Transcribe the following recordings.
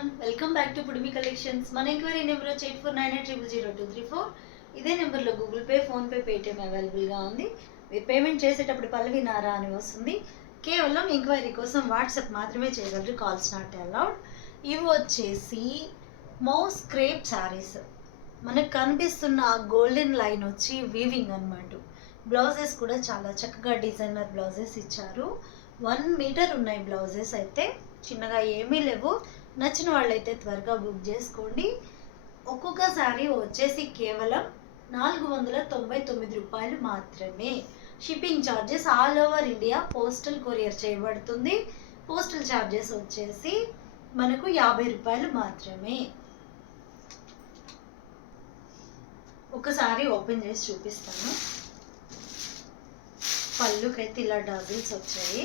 Everyone, welcome back to Pudimi collections. మన enquiry number వచ్చి 8498000234. ఇదే నెంబర్లో గూగుల్ పే, ఫోన్పే, పేటిఎం అవైలబుల్గా ఉంది. మీరు పేమెంట్ చేసేటప్పుడు పల్లవి నారా అని వస్తుంది. కేవలం ఎంక్వైరీ కోసం వాట్సాప్ మాత్రమే చేయగలరు, కాల్స్ నాట్ అలౌడ్. ఇవి వచ్చేసి మౌస్ క్రేప్ శారీస్. మనకు కనిపిస్తున్న ఆ గోల్డెన్ లైన్ వచ్చి వీవింగ్ అనమాట. బ్లౌజెస్ కూడా చాలా చక్కగా డిజైనర్ బ్లౌజెస్ ఇచ్చారు. 1 మీటర్ ఉన్నాయి బ్లౌజెస్ అయితే, చిన్నగా ఏమీ లేవు. నచ్చిన వాళ్ళైతే త్వరగా బుక్ చేసుకోండి. ఒక్కొక్క శారీ వచ్చేసి కేవలం 499 రూపాయలు మాత్రమే. Shipping charges all over India postal courier చేయబడుతుంది. పోస్టల్ ఛార్జెస్ వచ్చేసి మనకు 50 రూపాయలు మాత్రమే. ఒకసారి ఓపెన్ చేసి చూపిస్తాను. పళ్ళుకైతే ఇలా డజిల్స్ వచ్చాయి.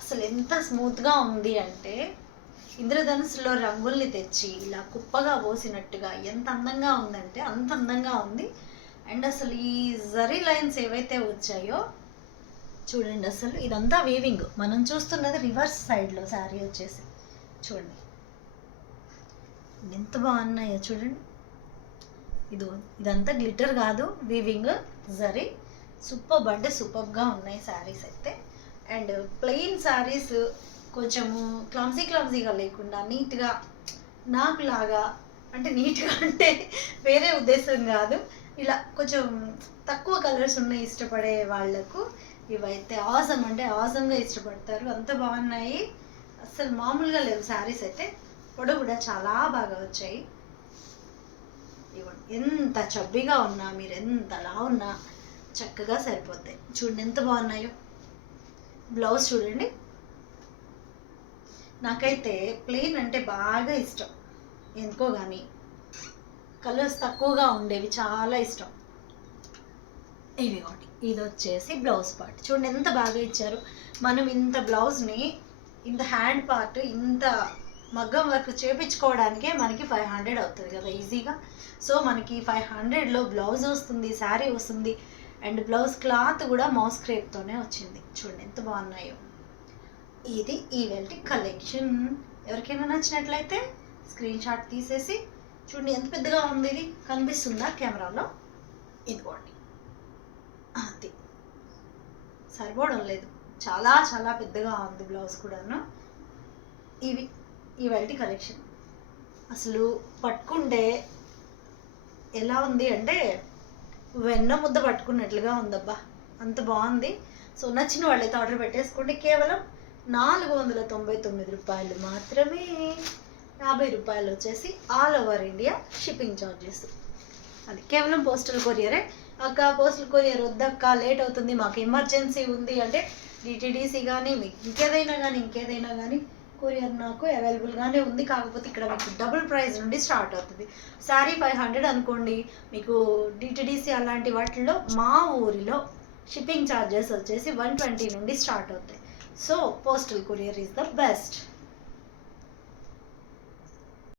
అసలు ఎంత స్మూత్గా ఉంది అంటే, ఇంద్రధనుసులో రంగుల్ని తెచ్చి ఇలా కుప్పగా పోసినట్టుగా ఎంత అందంగా ఉందంటే అంత అందంగా ఉంది. అండ్ అసలు ఈ జరీ లైన్స్ ఏవైతే వచ్చాయో చూడండి, అసలు ఇదంతా వీవింగ్. మనం చూస్తున్నది రివర్స్ సైడ్లో శారీ వచ్చేసి చూడండి ఎంత బాగున్నాయో చూడండి. ఇదంతా గ్లిటర్ కాదు, వీవింగ్ జరీ. సూపర్ అంటే సూపర్గా ఉన్నాయి శారీస్ అయితే. అండ్ ప్లెయిన్ శారీస్ కొంచెము క్లమ్జీగా లేకుండా నీట్గా నాకులాగా, అంటే నీట్గా అంటే వేరే ఉద్దేశం కాదు, ఇలా కొంచెం తక్కువ కలర్స్ ఉన్నాయి ఇష్టపడే వాళ్ళకు ఇవైతే ఆసమ్ అంటే ఆసమ్గా ఇష్టపడతారు. అంత బాగున్నాయి, అసలు మామూలుగా లేవు శారీస్ అయితే. పొడవు కూడా చాలా బాగా వచ్చాయి. ఇవ్వండి, ఎంత చబ్బిగా ఉన్నా మీరు ఎంతలా ఉన్నా చక్కగా సరిపోతాయి. చూడండి ఎంత బాగున్నాయో. బ్లౌజ్ చూడండి. నాకైతే ప్లెయిన్ అంటే బాగా ఇష్టం ఎందుకో కానీ, కలర్స్ తక్కువగా ఉండేవి చాలా ఇష్టం. ఇవి ఒకటి. ఇది వచ్చేసి బ్లౌజ్ పార్ట్ చూడండి ఎంత బాగా ఇచ్చారు. మనం ఇంత బ్లౌజ్ని, ఇంత హ్యాండ్ పార్ట్, ఇంత మగ్గం వర్క్ చేపించుకోవడానికే మనకి 500 అవుతుంది కదా ఈజీగా. సో మనకి 500లో బ్లౌజ్ వస్తుంది, శారీ వస్తుంది. అండ్ బ్లౌజ్ క్లాత్ కూడా మౌస్ క్రేప్తోనే వచ్చింది. చూడండి ఎంత బాగున్నాయో. ఇది ఈవెల్టీ కలెక్షన్. ఎవరికైనా నచ్చినట్లయితే స్క్రీన్ షాట్ తీసేసి చూడండి ఎంత పెద్దగా ఉంది. ఇది కనిపిస్తుందా కెమెరాలో? ఇదిగోండి, అది సరిపోవడం లేదు, చాలా చాలా పెద్దగా ఉంది బ్లౌజ్ కూడాను. ఇవి ఈవెల్టీ కలెక్షన్. అసలు పట్టుకుంటే ఎలా ఉంది అంటే వెన్న ముద్ద పట్టుకున్నట్లుగా ఉందబ్బా, అంత బాగుంది. సో నచ్చిన వాళ్ళైతే ఆర్డర్ పెట్టేసుకోండి. కేవలం 499 రూపాయలు మాత్రమే. 50 రూపాయలు వచ్చేసి all over India shipping charges. అది కేవలం పోస్టల్ కొరియరే. అక్క పోస్టల్ కొరియర్ వద్దక్క, లేట్ అవుతుంది, మాకు ఎమర్జెన్సీ ఉంది అంటే డిటిడిసి కానీ మీకు ఇంకేదైనా కానీ కొరియర్ నాకు అవైలబుల్గానే ఉంది. కాకపోతే ఇక్కడ మీకు డబుల్ ప్రైస్ నుండి స్టార్ట్ అవుతుంది. శారీ 500 అనుకోండి, మీకు డిటిడిసి అలాంటి వాటిల్లో మా ఊరిలో షిప్పింగ్ ఛార్జెస్ వచ్చేసి 120 నుండి స్టార్ట్ అవుతాయి. So postal courier is the best.